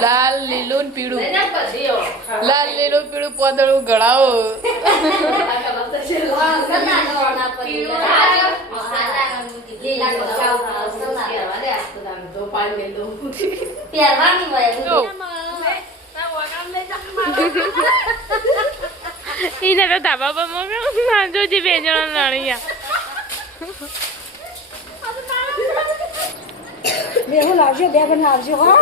લાલ લીલું ને પીળું લાલ લીલું પીળું પોદળું ગળાવો એને તો ધાબા પર મોકલો જોજી 2 જણા લણિયા બેહુ લાવજો 2 ગણ લાવજો હો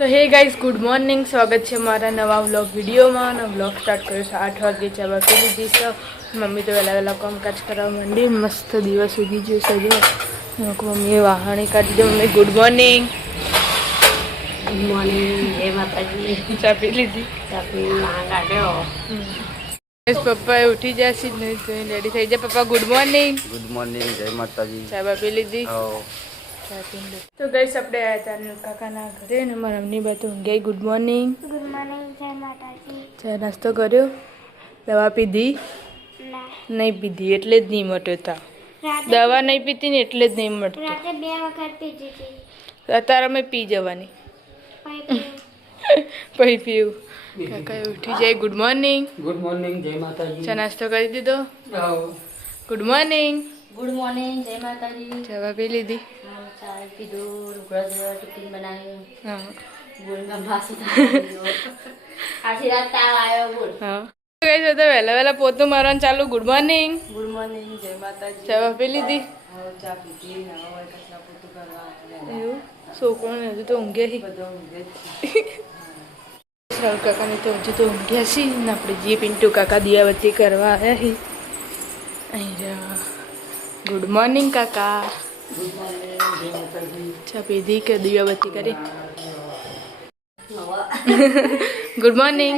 તો હે ગાઈઝ ગુડ મોર્નિંગ સ્વાગત છે મારા નવા વ્લોગ વિડીયોમાં અને વ્લોગ સ્ટાર્ટ કર્યો છે 8 વાગે ચા બાકી દીધી છે મમ્મી તો વહેલા કામકાજ કરવા માંડી મસ્ત દિવસ ઉગી ગયો છે જો મમ્મીએ વાહણી કાઢી દો મમ્મી ગુડ મોર્નિંગ એ માતાજી ચા પી લીધી ચાપી કાઢ્યો પપ્પા ઉઠી જશે નહીં તો રેડી થઈ જાય પપ્પા ગુડ મોર્નિંગ જય માતાજી ચા બા પી લીધી તો ગઈશ આપણે આવ્યા હતા કાકાના ઘરે ને મારા મમ્મી બાતું ઊંઘાઈ ગુડ મોર્નિંગ જય માતાજી ચા નાસ્તો કર્યો દવા પીધી નહીં પીધી એટલે જ નહીં મટ્યો તા દવા નહીં પીતી ને એટલે જ નહીં મટતો રાતે 2 વખત પીધી હતી અત્યારે અમે પી જવાની પછી પીવું કાકા ઉઠી જાય ગુડ મોર્નિંગ જય માતાજી ચા નાસ્તો કરી દીધો ગુડ મોર્નિંગ જય માતાજી ચા પી લીધી ચા પીધું ઢોકળા જેવા ટિફિન બનાવ્યું હા બોલમાં ભાસી આખી રાત તાવ આવ્યો બોલ હા ગઈ તો વહેલા પોતું મારવાનું ચાલુ ગુડ મોર્નિંગ ગુડ મોર્નિંગ જય માતાજી ચા પી લીધી ચા પીધી નવા કચરા પોતું કરવા એવું છોકરોને હજુ તો ઊંઘે બધો ઊંઘે સર કાકાને તો હજુ તો ઊંઘ્યા છે ને આપણે જે પિન્ટુ કાકા દિયાબત્તી કરવા આવ્યા છે અહીં ગુડ મોર્નિંગ કાકા ચા પીધી કે દિયાબત્તી કરી ગુડ મોર્નિંગ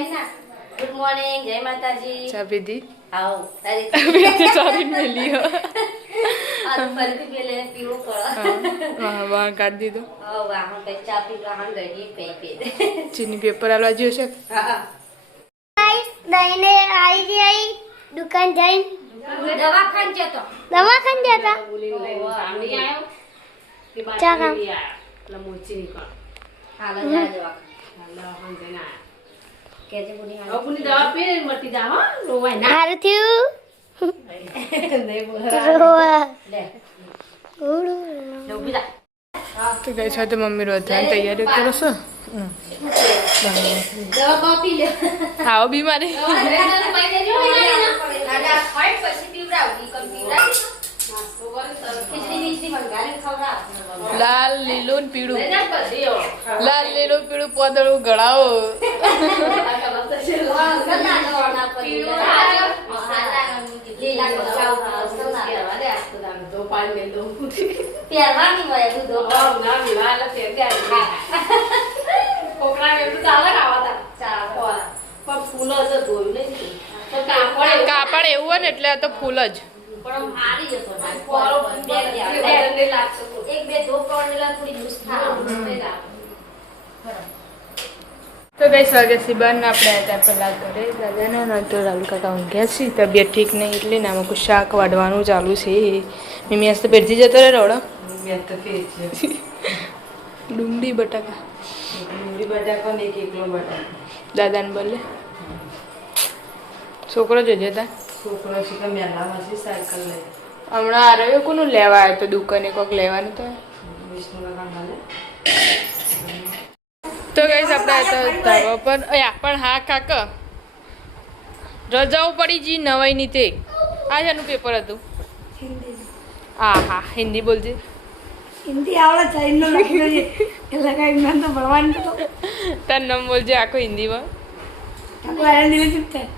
ગુડ મોર્નિંગ જય માતાજી ચા પીધી આવો સારી મેલી આ ફરીથી પેલે પીવું પડે વાહ કાઢી દીધો વાહન કઈ ચા પી વાહન ગઈ પે ચીની પેપર આલવા જ્યો છે દઈને આવી જઈ દુકાન જઈ દવાખાન જતો દવાખાન જતા આમની આયો કે ચા કામ લમોચી નીકળ હાલ જા દવાખાન દવાખાન જઈને આયા કેજે બુની હાલ બુની દવા પીને મટી જા હો રોવાય ના હારું થયું નહીં બોલ લે લે ઉભી જા તો ગઈ છે તો મમ્મી રોધવાની તૈયારી કરો છો દવા કોપી લે આવો બીમારી રેડર પાઈ દેજો આડા ફાઈટ પછી પીવડાવડી કમ પીવડાવી નાસ્તો કર ખીચડી મીઠી મંગાવીને ખવડાવ લાલ લીલું ને પીળું ના પડીઓ લાલ લીલું પીળું પોદળું ગળાવો કાપડ એવું હોય ને એટલે આ તો ફૂલ જ તો ગઈ સ્વાગત સિબાન આપણે હતા પહેલાં ઘરે દાદાને તો રાહુલ કાકા ઊંઘ્યા છે તબિયત ઠીક નહીં એટલે ને આમાં શાક વાઢવાનું ચાલુ છે મમ્મી આજ તો પેરથી જતો રહે રોડો ડુંગળી બટાકા દાદાને બોલે છોકરો જોજે તા હમણાં આ રહ્યો કોનું લેવા આવ્યો તો દુકાને કોઈક લેવાનું તો ગઈશ આપણે તો ધાબા પર પણ હા કાકા રજાઓ પડી જી નવાઈની તે આ શાનું પેપર હતું હા હા હિન્દી બોલજે હિન્દી આવડે છે એમનો લખ્યો છે એટલે કઈ જ્ઞાન તો ભણવાનું તો તાર નામ બોલજે આખો હિન્દીમાં આખું આયન દિલે ચૂપ થાય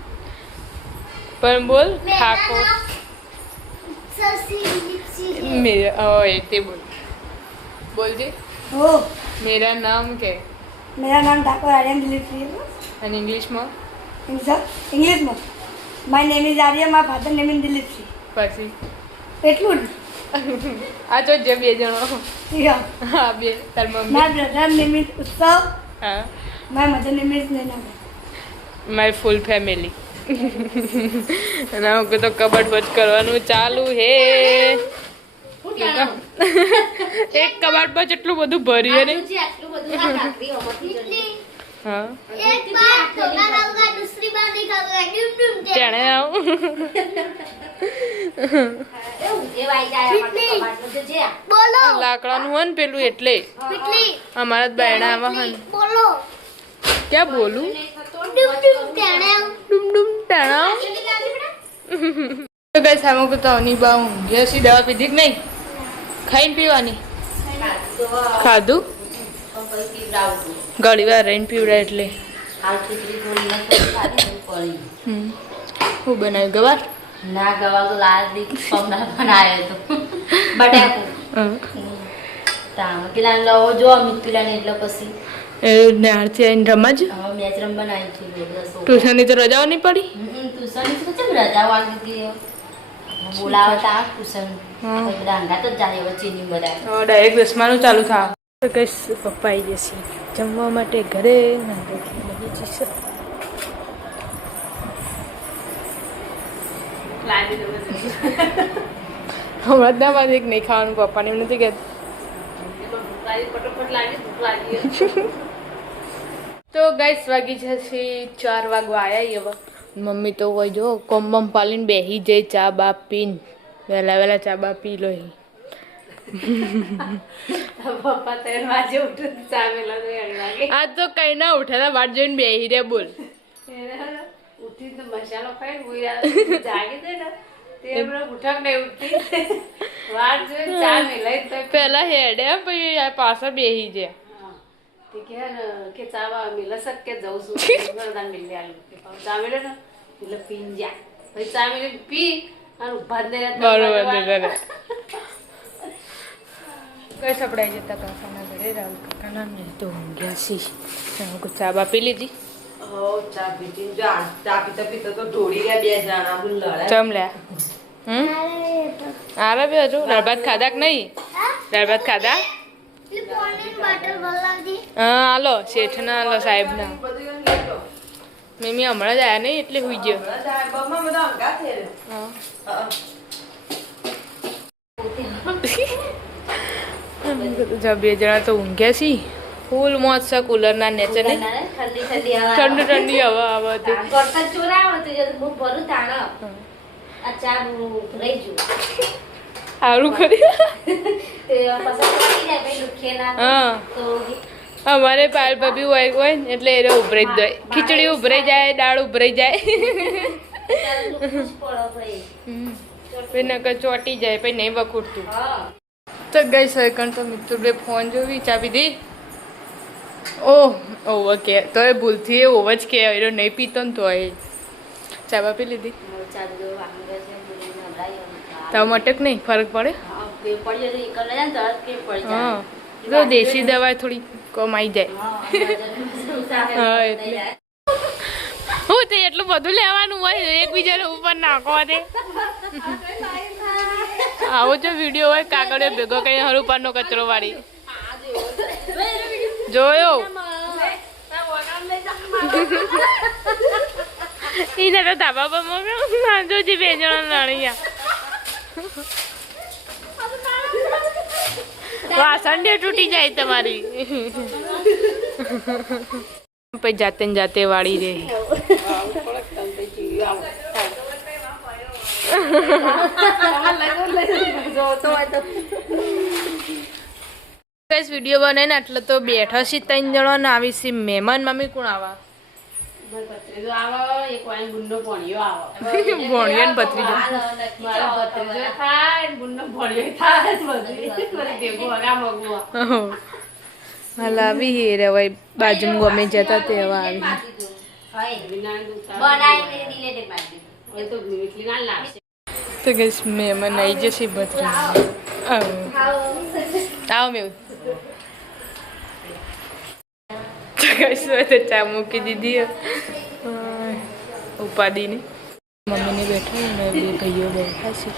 પણ બોલ ઠાકોર मेरा ते बोल बोल जी हो मेरा नाम क्या है मेरा नाम ठाकुर आर्यन दिलीप है and English માં इंग्लिश में my name is Arya my father name is Dilip Singh પછી એટલું આ તો જે બે જણો જ હા બે તાર mummy my brother name is ઉત્સવ હા મારા મધરને મિર્ચ નહીં નાખે. My full family. અને હું તો કબડ બચ કરવાનું ચાલુ હે. એક કબાટ પર એટલું બધું ભર્યું ને. આટલું બધું આ કાકરી ઓમાંથી જલ્દી. હા એક બાર ધોકા ખાऊंगा दूसरी बार नहीं खाऊंगा डूम डूम दे. તેણે આવું. એ વાઈ જાય અમારા કબાટનું તો જે બોલો લાકડાનું હોય ને પેલું એટલે પીટલી અમારા જ બાયણા આવા હન. બોલો ક્યાં બોલું? ડૂમ ડૂમ તેણે ડુમ ડુમ ટાણા. તો ગાઈસ આમાં તો તવની બા ઊંઘી હશે. દવા પીધી કે નહીં? ખાઈને પીવાની. ખાધું ઘણી વાર રહીને પીવડાય એટલે. હું બનાવ્યું ગવાર. ના ગવા તો લાલ દી પમના બનાવ્યો તો બટાકો તામ પેલા લવો જો અમિત પેલા એટલે પછી એ નાળથી આવીને રમજ. હવે મેચ રમવા આવી છું ટ્યુશનની તો રજાઓ નહીં પડી. ટ્યુશન તો કેમ રજા વાગી ગઈ બોલાવતા ટ્યુશન બધા અંગા તો જાય વચ્ચેની બધા ડાયરેક્ટ 10માનું ચાલુ થાય. તો કઈશ પપ્પા આવી જશે જમવા માટે ઘરે. બની જશે હમણાં જ ના બાદ એક નહીં ખાવાનું પપ્પાને એમ નથી કહેતું. તો ગાઈસ વાગી જશે 4 વાગવા આવ્યા. હવે મમ્મી તો હોય જો કોમ પાલીને બેસી જાય ચા બા પીને. વહેલા ચા બા પી લો. પપ્પા 3 વાગે ઉઠે ચા મેલા તો 8 વાગે આજ તો કઈ ના ઉઠ્યા વાટ જોઈને બેસી રે. બોલ ઉઠી તો મસાલો ખાઈને ઉઈ જાગી દે ને તે હમણાં ઉઠક નહીં ઉઠતી વાટ જોઈને ચા મેલાઈ તો પેલા હેડે પછી પાછા બેસી જાય. તે કે ને કે ચા મેલા સક કે જઉં છું વરદાન મેલી આલું ચા મેલે ને એટલે પીન જા પછી ચા મેલે પી અને ઉભા જ નહીં બરોબર બરોબર. કઈ સપડાઈ જતા કાકાના ઘરે. રાહુલ કાકાના ને તો ઊંઘ્યા છીએ. ચા બા પી લીધી. ચા પીતી ચા પીતા પીતા તો ઢોળી ગયા 2 જણા બોલ લડાય. ચમ લ્યા. આરે બે હજુ દાળ ભાત ખાધા કે નહીં? દાળ ભાત ખાધા? પાણી બોટલ બોલાવજી. હા હાલો શેઠના હાલો સાહેબના. મેમી હમણાં જ આવ્યા નહીં એટલે હુઈ ગયો. બે જણા તો ઊંઘ્યા છીએ. ફૂલ મોજ છે કુલરના નીચે નહીં. ઠંડી ઠંડી ઠંડી ઠંડી હવા આવે તો કરતા ચોરાવો તો જે બહુ ભરું તાણ આ ચા રહી જુ સારું કર્યું. તે પછી પડી જાય ભાઈ દુખે ના હા તો અમારે પાલ ભાભી હોય ને એટલે એ ઉભરાઈ જ જાય. ખીચડી ઉભરાઈ જાય, દાળ ઉભરાઈ જાય. પછી નકર ચોટી જાય પછી નહીં વખૂટતું. તો ગઈ સરકણ તો મિત્રુભાઈ ફોન જોવી ચા પીધી. ઓહ ઓવર કે તો એ ભૂલથી એ ઓવર જ કે નહીં પીતો ને તો એ ચા બા પી લીધી. તો મટક નહીં ફરક પડે. હા જો દેશી દવા થોડી કમાઈ જાય. હા એટલે હું તે એટલું બધું લેવાનું હોય એકબીજાને ઉપર નાખો દે. આવો જો વિડીયો હોય કાગળે ભેગો કઈ હરુપાનો કચરો વાળી જોયો. એને તો ધાબા પર મોકલ્યો જોજી 2 જણા લણ્યા. વાસણ ડે તૂટી જાય તમારી. પછી જાતે ને જાતે વાળી રે. વિડીયો બને ને એટલે તો બેઠા છીએ 3 જણા ને આવી છે મહેમાન. મમ્મી કોણ આવા? ભત્રીજો આવો એક વાઈન ગુંડો ભણ્યો આવો ભણ્યો ને ભત્રીજો મારો ભત્રીજો થાય ગુંડો ભણ્યો થાય બધી ભેગો હગા મગવા હાલ આવી રે ભાઈ બાજુમાં ગમે જતા તેવા આવી. બનાવીને ડિલેટ મારી દીધું તો એટલી ના લાગશે. તો ગઈસ મહેમાન આવી જશે ભત્રીજો. આવો મેં તો ચા મૂકી દીધી ઉપાડીને. મમ્મીને બેઠા ને 2 ભાઈઓ બેઠા છે.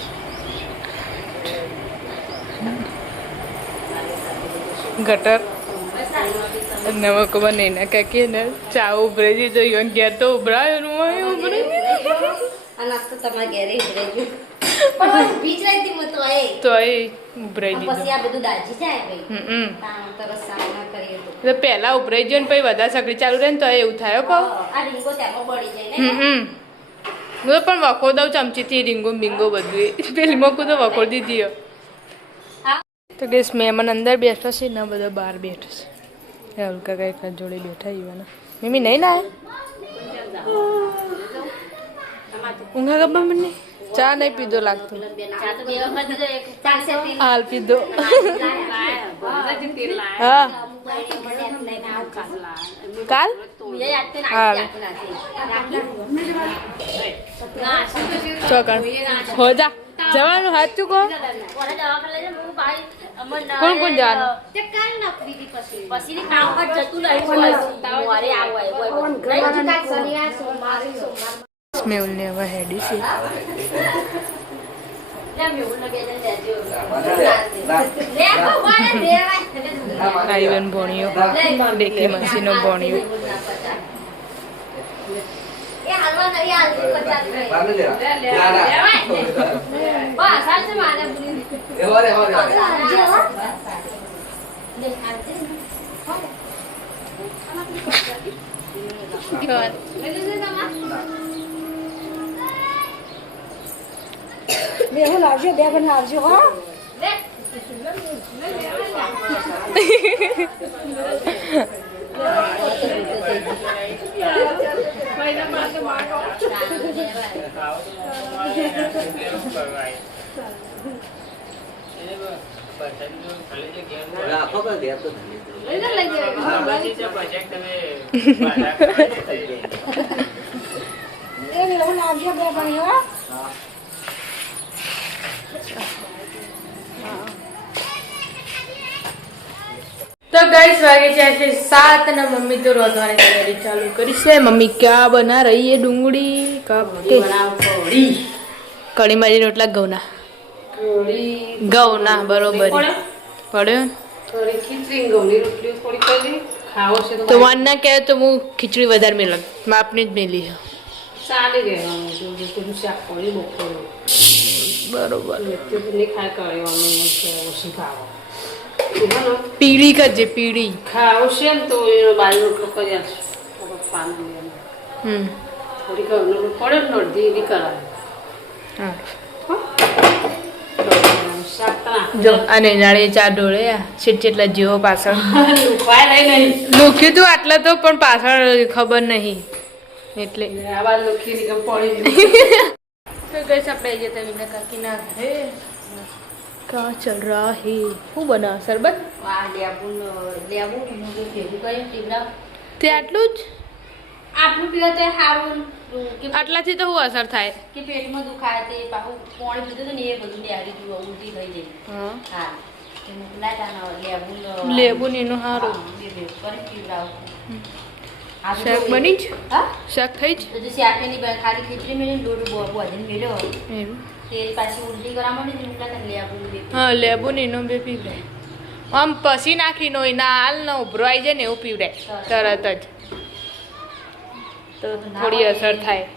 ગટર નવા ખબર નહીં ના કાકી ને ચા ઉભરે જી તો યોન ઘેર તો ઉભરાય રૂમાય ઉભરે આ નાસ્તો તમારા ઘેરે ઉભરે પણ બીજ રહી હતી મતો એ તો એ ઉભરાઈ પછી દીધું આ બધું દાજી જાય ભાઈ હમ તાણ તરસ સામના કરીએ તો તો પહેલા ઉભરાઈ ગયો ને પછી વધારે સગડી ચાલુ રહે ને તો એવું થાય કહો આ રીંગો તેમાં બળી જાય ને હું પણ વખો દઉં ચમચીથી રીંગો બિંગો બધું પેલી મકું તો વખોડ દીધી તો ગેસ મહેમાન અંદર બેઠા છે ને બધા બહાર બેઠા છે હલકા કંઈક જોડે બેઠા યુવાના મમ્મી નહીં ના ઊંઘા ગબ્બા મને ચા નહીં પીધો લાગતો ચા તો દેવામાં દીધો એક ચાલશે તેલ હાલ પીધો લાયા હા કાલ હા ચોકણ હો જા જવાનું સાચું કહો કોણ કોણ જવાનું પછી કામ પર જતું મેહુલ ને હવે હેડી છે આઈવન ભણ્યો ડેકી મસીનો ભણ્યો મેહુલ આવજો બે બને આવજો હો રાખો કે ઘેર તો મેહુલ આવજો બે બને હો તો गाइस વાગે છે આજે 7 અને મમ્મી તો રોધવાની તૈયારી ચાલુ કરી છે મમ્મી क्या बना रही है डूंगड़ी काटे कड़ी मारी रोटला घઉંના ઘઉંના બરોબર પડ્યો થોડી ખીચડી ઘઉંની રોટલી થોડી કરી ખાવો છે તો વાનના કહે તો હું ખીચડી વધારે મેળવ માપની જ મેલી છે ચાલી રહેવાનું જો બધું શાક કરી બપોર બરોબર નહીં ખાય કરવાનું ઓછી ખાવો પીળી કરજે પીળી ખાવો છે ને તો એનો બાજુ રોટલો કરી આપશું પાણી થોડી ઘઉંનો પડે ને અડધી એની કરાવે હા શાક જો અને નાળે ચા ઢોળે ચેટલા જેવો પાછળ લુખવાય નહીં લૂખ્યું તું આટલા તો પણ પાછળ ખબર નહીં એટલે આ બાદ લુખી ની પડી તો ગઈસ આપણે જતા વિના કાકી ના ઘરે क्या चल रहा है શું બના શરબત વાહ લેબુ ભેગું કર્યું ટીબડા તે આટલું જ આટલું પીવા તો સારું કે આટલાથી તો શું અસર થાય કે પેટમાં દુખાય તે પાછું પાણી પીધું તો ને એ બધું ડાયરી જેવું ઉલટી થઈ જાય હા હા તે મોકલા તાના લેબુ લેબુ ને એનું સારું કરી પીવડાવું શાક બની જ હા શાક થઈ જ બધું શાકે ની ખાલી ખીચડી મેળીને દોઢ બોધીને મેળ્યો એવું તેલ પાછી ઉલટી કરવા માંડી મોકલા તાને લેબુ હા લેબુ ને એનો બે પીવડાય આમ પછી નાખીને હોય ના હાલ ન ઉભરો આવી જાય ને એવું પીવડાય તરત જ તો થોડી અસર થાય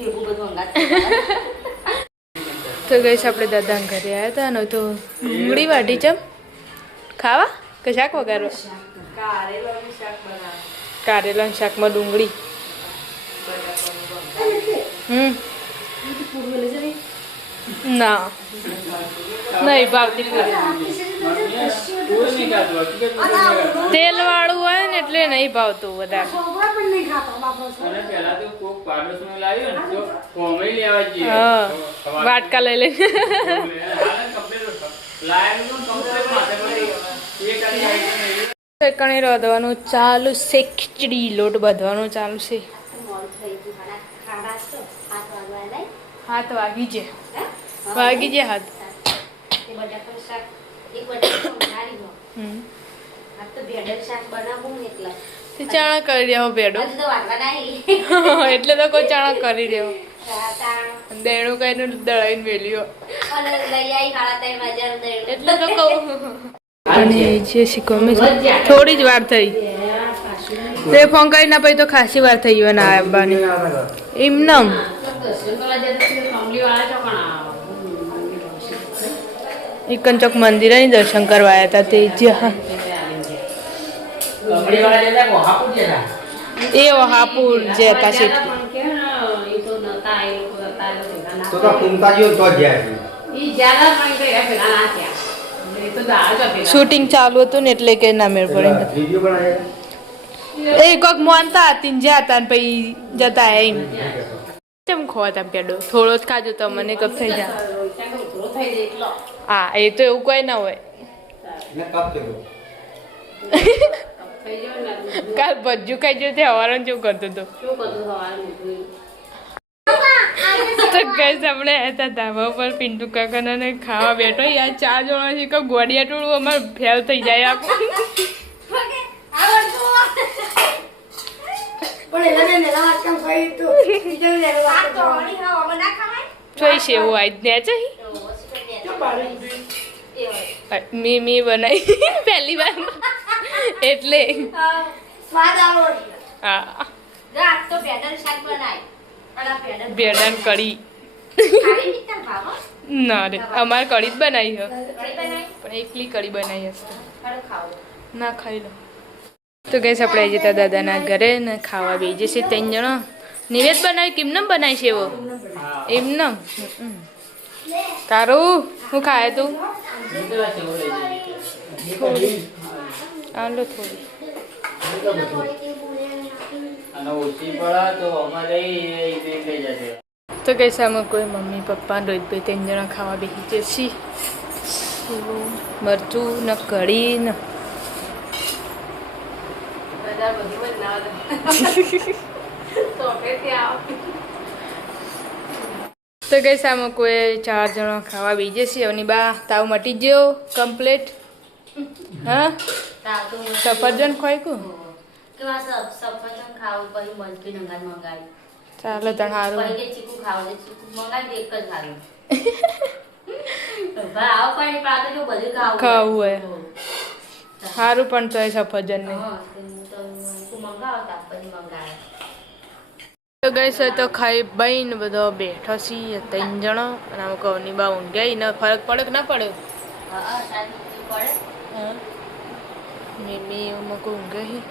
એવું બધું અંગાત તો ગઈશ આપણે દાદા ઘરે આવ્યા હતા ને તો ડુંગળી વાટી ચમ ખાવા કે શાક વગાડવા કારેલાનું શાક બનાવે કારેલાનું શાકમાં ડુંગળી ના નહીં ભાવતી પૂરી તેલ વાળું હોય ને એટલે નહીં ભાવતું વધારે હા વાટકા લઈ લઈ કણી રોધવાનું ચાલુ છે ખીચડી લોટ બાંધવાનું ચાલુ છે 7 વાગી છે હાથ તે ચણા કરી દેવો ભેડો એટલે તો કોઈ ચણા કરી દેવો દેણું કઈ દળાઈને મેલ્યો એટલે તો કહું અને જે શીખવા થોડી જ વાર થઈ તે ફોન કરીને પછી તો ખાસી વાર થઈ ગયો ના આવવાની એમનમ એકન ચોક મંદિરે દર્શન કરવા આવ્યા હતા તે જ્યાં એ હાપુર જે હતા સીટ તો કુમતાજીઓ તો ગયા શૂટિંગ ચાલુ હતું ને એટલે કે ના મેળ પડે વિડિયો બનાવ્યા એ કોક મોનતા હતી ને જ્યાં હતા ને પછી જતા એમ કેમ ખોતા પેડો થોડો જ ખાજો તો મને કપ થઈ જાય હા એ તો એવું કોઈ ના હોય ને કપ કેવો કાલ ભજ્જુ ખાઈ ગયો તે હવારણ જેવું કરતો હતો તો ગઈસ આપણે હતા ધાબા પર પિન્ટુ કાકાને ખાવા બેઠો યાર 4 જણા છે કે ગોડિયા ટોળું અમારે ફેલ થઈ જાય આખું જોઈશે એવું આજ ને છે મી બનાવી પહેલી વાર એટલે હા ભેડાન કઢી ના રે અમારે કઢી જ બનાવી હે પણ એકલી કઢી બનાવી હશે ના ખાઈ લો તો ગઈશ આપણે આવી જતા દાદાના ઘરે ને ખાવા બેસી જશે 3 જણા નિવેદ બનાવી કેમનમ બનાવી છે એવો એમનમ તારું શું ખાય તું આલો થોડી તો કઈ સામે કોઈ મમ્મી પપ્પા રોહિતભાઈ 3 જણા ખાવા બેસી જશે મરચું ને કઢી ને તો કઈ સામે કોઈ 4 જણા ખાવા બેસી જશે એની બા તાવ મટી ગયો કમ્પ્લીટ હા સફરજન ખોઈ કુ ચાલો તણ હારું ખાવું હોય સારું પણ તો સફરજન નહીં તો ગઈ છે તો ખાઈ બહીને બધો બેઠો છીએ 3 જણો અને આમ કવની બા ઊંઘાઈ ને ફરક પડે કે ના પડે મેં એમાં કોઈ ઊંઘાઈ